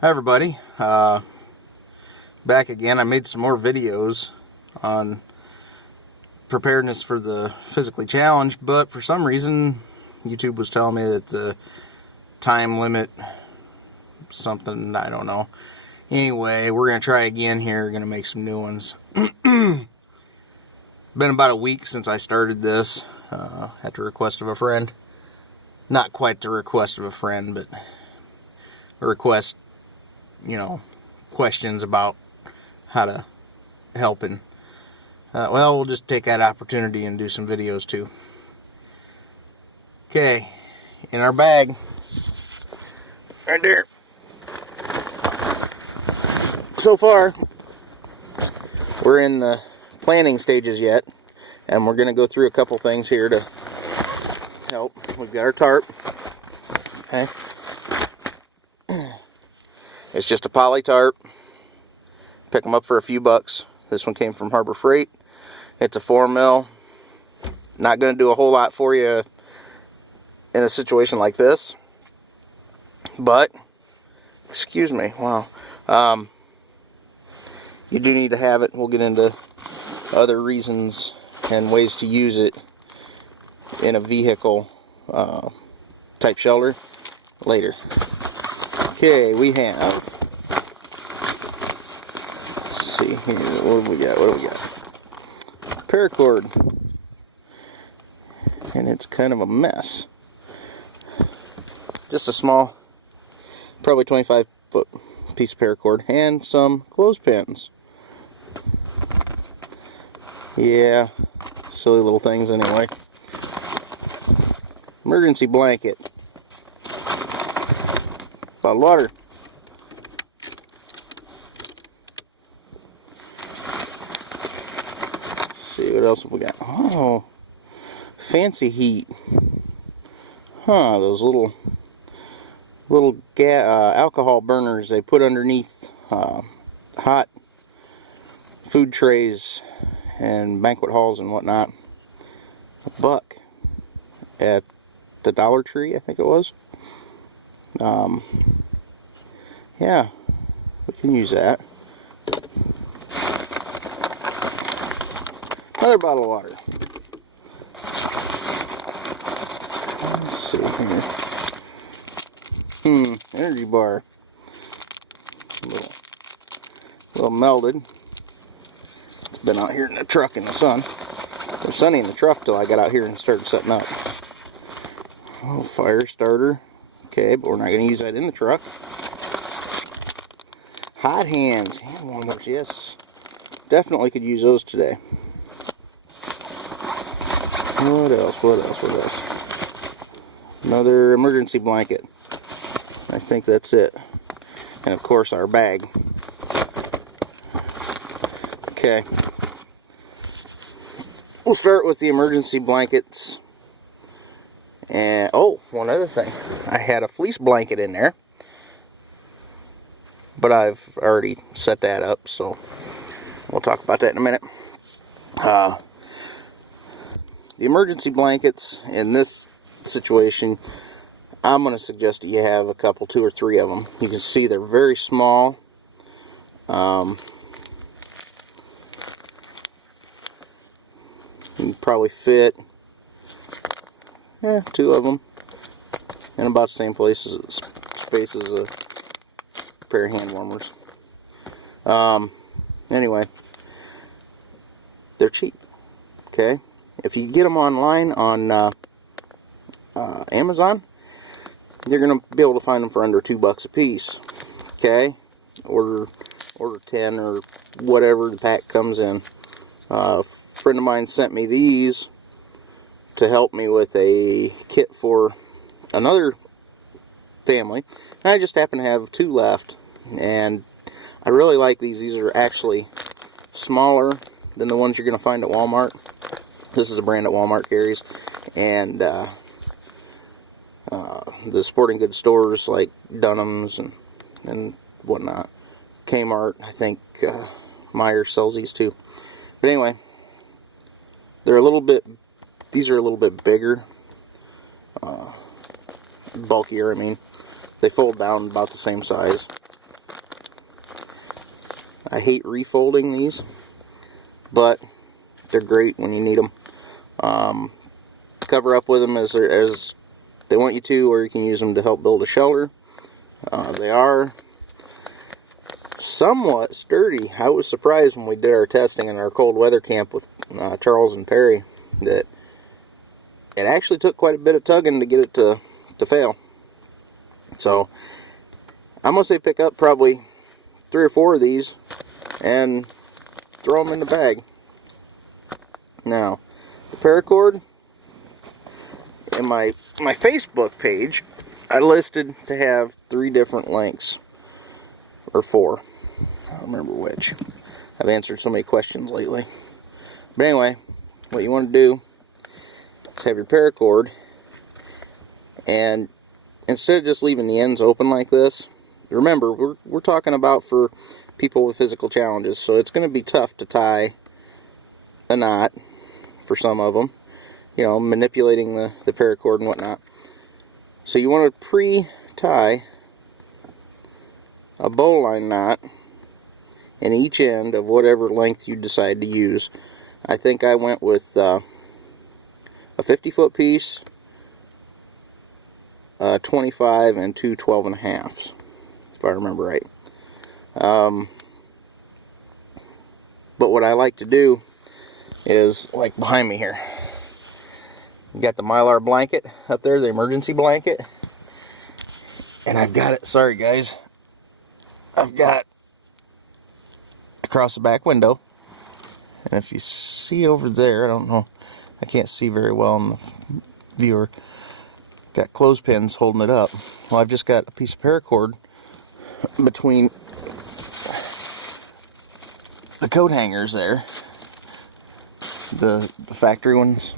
Hi everybody, back again. I made some more videos on preparedness for the physically challenged, but for some reason YouTube was telling me that the time limit something, I don't know. Anyway, we're going to try again here. We're going to make some new ones. Been about a week since I started this at the request of a friend. Not quite the request of a friend, but a request, questions about how to help, and well, we'll just take that opportunity and do some videos too. Okay, in our bag right there, so far we're in the planning stages yet, and we're going to go through a couple things here to help. We've got our tarp. Okay, it's just a poly tarp. Pick them up for a few bucks. This one came from Harbor Freight. It's a 4 mil. Not going to do a whole lot for you in a situation like this, but excuse me, wow, you do need to have it. We'll get into other reasons and ways to use it in a vehicle type shelter later. Okay, we have, let's see here, what do we got? Paracord, and it's kind of a mess. Just a small, probably 25-foot piece of paracord, and some clothespins. Yeah, silly little things anyway. Emergency blanket. Bottled water. Let's see, what else have we got? Oh, fancy heat. Huh, those little alcohol burners they put underneath hot food trays and banquet halls and whatnot. $1 at the Dollar Tree, I think it was. Yeah, we can use that. Another bottle of water. Let's see here. Energy bar. A little melted. It's been out here in the truck in the sun. It was sunny in the truck till I got out here and started setting up. Oh, fire starter. Okay, but we're not going to use that in the truck. Hot hands. Hand warmers, yes. Definitely could use those today. What else? Another emergency blanket. I think that's it. And of course our bag. Okay. We'll start with the emergency blankets. And oh, one other thing. I had a fleece blanket in there, but I've already set that up, so we'll talk about that in a minute. The emergency blankets in this situation, I'm going to suggest that you have a couple, 2 or 3 of them. You can see they're very small. You can probably fit 2 of them in about the same space as a pair of hand warmers. Anyway, they're cheap. Okay, if you get them online on Amazon, you're gonna be able to find them for under $2 a piece. Okay, order 10 or whatever the pack comes in. A friend of mine sent me these to help me with a kit for another family, and I just happen to have 2 left, and I really like these. These are actually smaller than the ones you're going to find at Walmart. This is a brand that Walmart carries, and the sporting goods stores like Dunham's and whatnot, Kmart, I think Myers sells these too. But anyway, they're a little bit, these are a little bit bigger, bulkier, I mean. They fold down about the same size. I hate refolding these, but they're great when you need them. Cover up with them as they want you to, or you can use them to help build a shelter. They are somewhat sturdy. I was surprised when we did our testing in our cold weather camp with Charles and Perry that it actually took quite a bit of tugging to get it to fail. So I'm going to say pick up probably 3 or 4 of these and throw them in the bag. Now, the paracord, in my Facebook page, I listed to have 3 different lengths, or 4. I don't remember which. I've answered so many questions lately. But anyway, what you want to do is have your paracord, and instead of just leaving the ends open like this, remember, we're talking about for people with physical challenges, so it's going to be tough to tie a knot for some of them, you know, manipulating the paracord and whatnot. So you want to pre-tie a bowline knot in each end of whatever length you decide to use. I think I went with a 50-foot piece, 25, and 2 12.5s, if I remember right. But what I like to do is, like behind me here, you got the Mylar blanket up there, the emergency blanket, and I've got it, sorry guys, I've got across the back window, and if you see over there, I don't know, I can't see very well in the viewer, got clothespins holding it up. Well, I've just got a piece of paracord between the coat hangers there, the factory ones.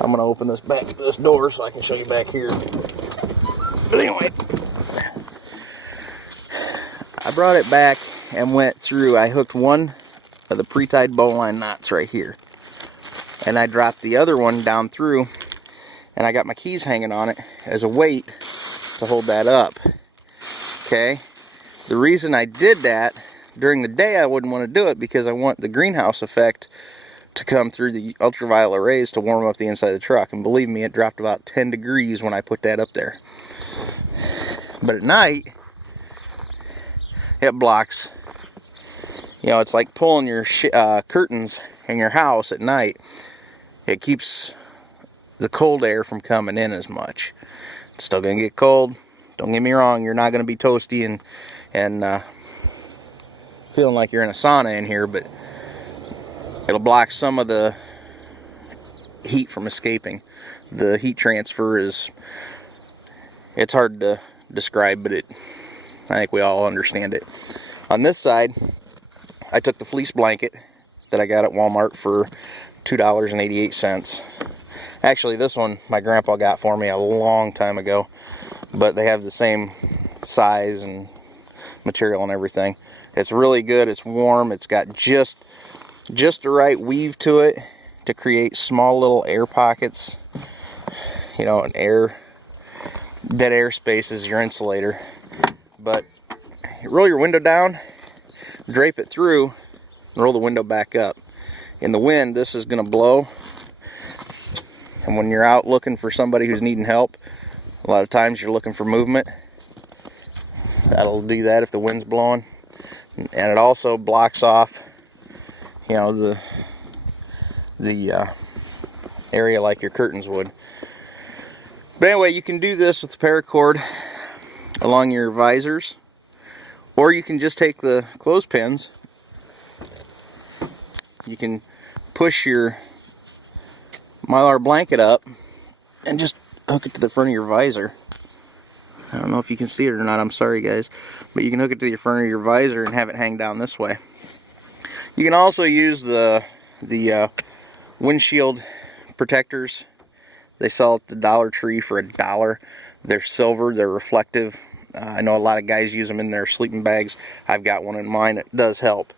I'm going to open this door so I can show you back here. But anyway, I brought it back and went through. I hooked one of the pre-tied bowline knots right here, and I dropped the other one down through, and I got my keys hanging on it as a weight to hold that up. Okay, the reason I did that, during the day I wouldn't want to do it because I want the greenhouse effect to come through the ultraviolet rays to warm up the inside of the truck. And believe me, it dropped about 10 degrees when I put that up there. But at night, it blocks, you know, it's like pulling your curtains in your house at night. It keeps the cold air from coming in as much. It's still going to get cold. Don't get me wrong, you're not going to be toasty and feeling like you're in a sauna in here, but it'll block some of the heat from escaping. The heat transfer it's hard to describe, but I think we all understand it. On this side, I took the fleece blanket that I got at Walmart for $2.88. Actually, this one my grandpa got for me a long time ago, but they have the same size and material and everything. It's really good. It's warm. It's got just the right weave to it to create small little air pockets, you know, dead air space is your insulator. But you roll your window down, drape it through, and roll the window back up. In the wind, this is going to blow, and when you're out looking for somebody who's needing help, a lot of times you're looking for movement. That'll do that if the wind's blowing. And it also blocks off, you know, the area like your curtains would. But anyway, you can do this with the paracord along your visors, or you can just take the clothespins. You can push your Mylar blanket up and just hook it to the front of your visor. I don't know if you can see it or not, I'm sorry guys, but you can hook it to the front of your visor and have it hang down this way. You can also use the windshield protectors. They sell at the Dollar Tree for $1. They're silver, they're reflective. I know a lot of guys use them in their sleeping bags. I've got one in mine. It does help.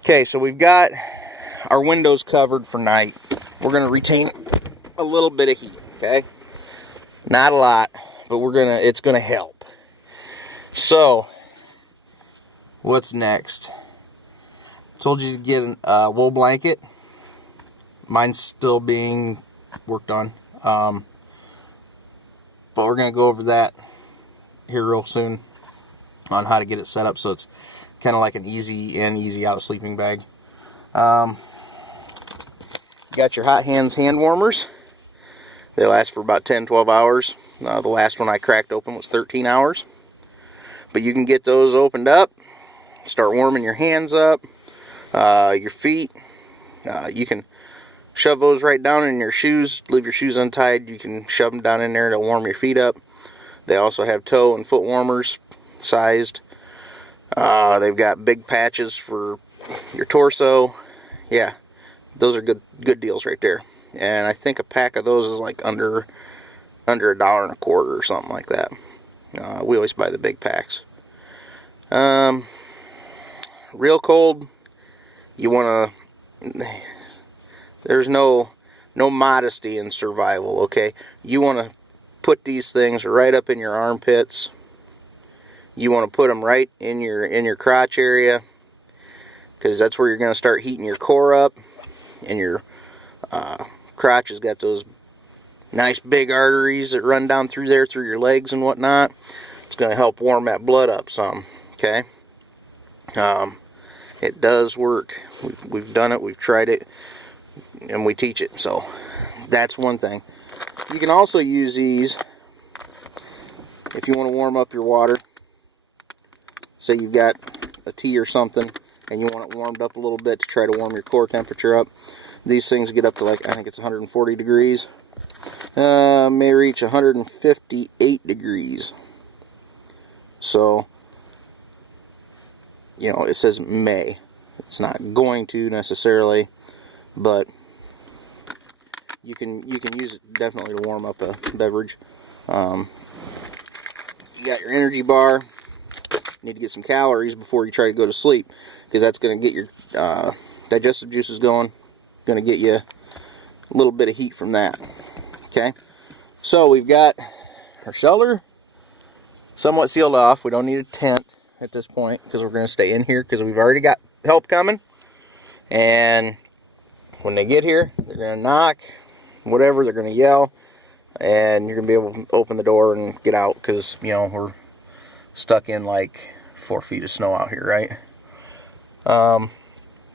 Okay, so we've got our windows covered for night. We're going to retain a little bit of heat, okay? Not a lot, but it's going to help. So, what's next? Told you to get a wool blanket. Mine's still being worked on. But we're going to go over that here real soon on how to get it set up so it's kind of like an easy in, easy out sleeping bag. You got your hot hands hand warmers. They last for about 10-12 hours. The last one I cracked open was 13 hours. But you can get those opened up, start warming your hands up, your feet. You can shove those right down in your shoes. Leave your shoes untied. You can shove them down in there to warm your feet up. They also have toe and foot warmers sized. They've got big patches for your torso. Yeah, those are good deals right there. And I think a pack of those is like under $1.25 or something like that. We always buy the big packs. Real cold, you want to, there's no modesty in survival, okay? You want to put these things right up in your armpits. You want to put them right in your crotch area, because that's where you're going to start heating your core up. And your crotch has got those nice big arteries that run down through there, through your legs and whatnot. It's going to help warm that blood up some, okay? It does work. We've done it, we've tried it, and we teach it. So that's one thing. You can also use these if you want to warm up your water. Say you've got a tea or something and you want it warmed up a little bit to try to warm your core temperature up. These things get up to, like, I think it's 140 degrees. May reach 158 degrees. So, you know, it says may. It's not going to necessarily, but you can use it definitely to warm up a beverage. You got your energy bar. You need to get some calories before you try to go to sleep, because that's going to get your digestive juices going. Going to get you a little bit of heat from that. Okay, so we've got our cellar somewhat sealed off. We don't need a tent at this point because we're going to stay in here because we've already got help coming. And when they get here, they're going to knock, whatever, they're going to yell, and you're going to be able to open the door and get out because, you know, we're stuck in like 4 feet of snow out here, right?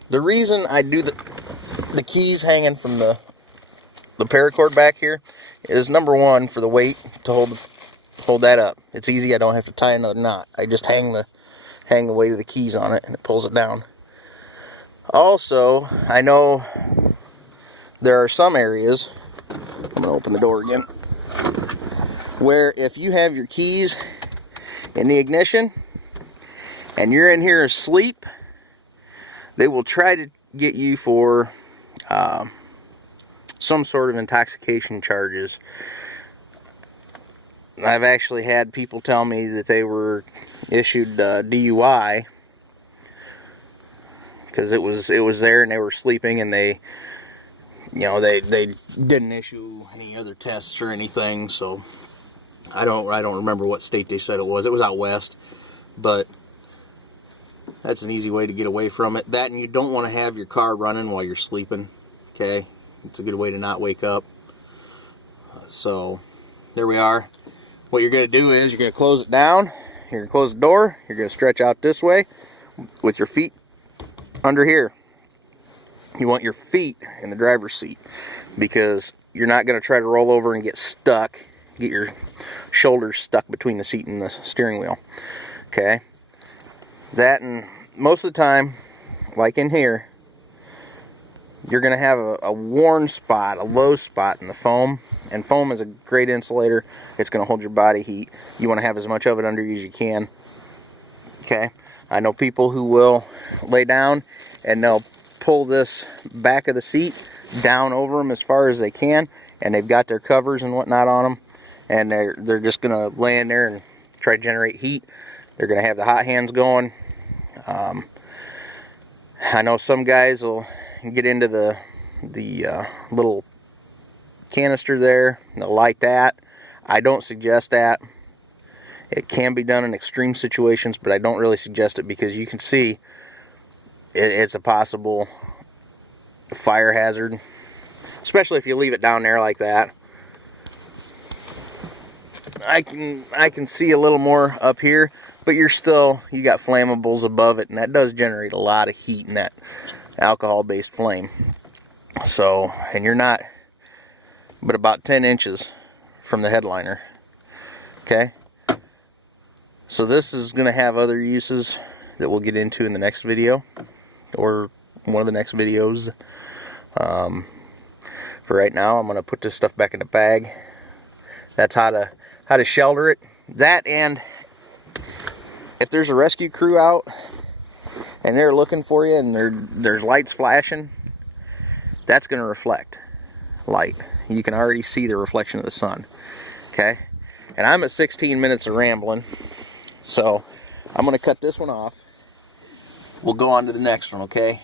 The reason I do the keys hanging from the paracord back here is, number one, for the weight to hold that up. It's easy. I don't have to tie another knot. I just hang the weight of the keys on it and it pulls it down. Also, I know there are some areas, I'm going to open the door again, where if you have your keys in the ignition and you're in here asleep, they will try to get you for some sort of intoxication charges. I've actually had people tell me that they were issued DUI because it was there and they were sleeping, and they didn't issue any other tests or anything. So I don't remember what state they said it was. It was out west, but that's an easy way to get away from it. That, and you don't want to have your car running while you're sleeping. Okay, it's a good way to not wake up. So there we are. What you're going to do is you're going to close it down. You're going to close the door. You're going to stretch out this way with your feet under here. You want your feet in the driver's seat because you're not going to try to roll over and get stuck. Get your shoulders stuck between the seat and the steering wheel. Okay. That, and most of the time, like in here, you're going to have a worn spot, a low spot in the foam. And foam is a great insulator. It's going to hold your body heat. You want to have as much of it under you as you can. Okay. I know people who will lay down and they'll pull this back of the seat down over them as far as they can, and they've got their covers and whatnot on them, and they're just going to lay in there and try to generate heat. They're going to have the hot hands going. I know some guys will get into the little canister there, and they'll light that. I don't suggest that. It can be done in extreme situations, but I don't really suggest it because you can see it's a possible fire hazard, especially if you leave it down there like that. I can see a little more up here, but you got flammables above it, and that does generate a lot of heat in that alcohol-based flame. So, and you're not but about 10 inches from the headliner. Okay, so this is going to have other uses that we'll get into in the next video, or one of the next videos. For right now, I'm going to put this stuff back in the bag. That's how to shelter it. That, and if there's a rescue crew out and they're looking for you and there's lights flashing, that's going to reflect light. You can already see the reflection of the sun. Okay, and I'm at 16 minutes of rambling, so I'm going to cut this one off. We'll go on to the next one. Okay,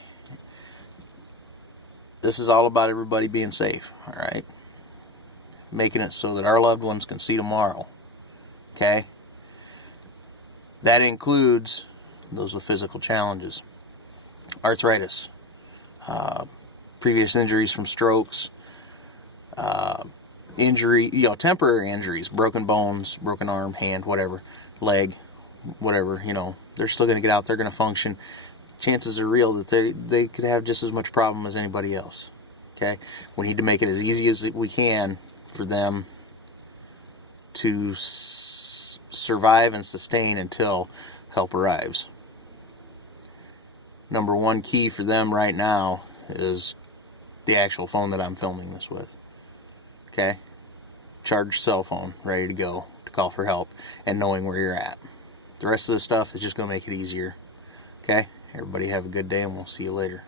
this is all about everybody being safe. All right, making it so that our loved ones can see tomorrow. Okay, that includes those with physical challenges, arthritis, previous injuries from strokes, temporary injuries, broken bones, broken arm, hand, whatever, leg, whatever. They're still going to get out. They're going to function. Chances are real that they could have just as much problem as anybody else. Okay, we need to make it as easy as we can for them to survive and sustain until help arrives. Number one key for them right now is the actual phone that I'm filming this with. Okay, charged cell phone, ready to go to call for help, and knowing where you're at. The rest of the stuff is just going to make it easier. Okay, everybody have a good day, and we'll see you later.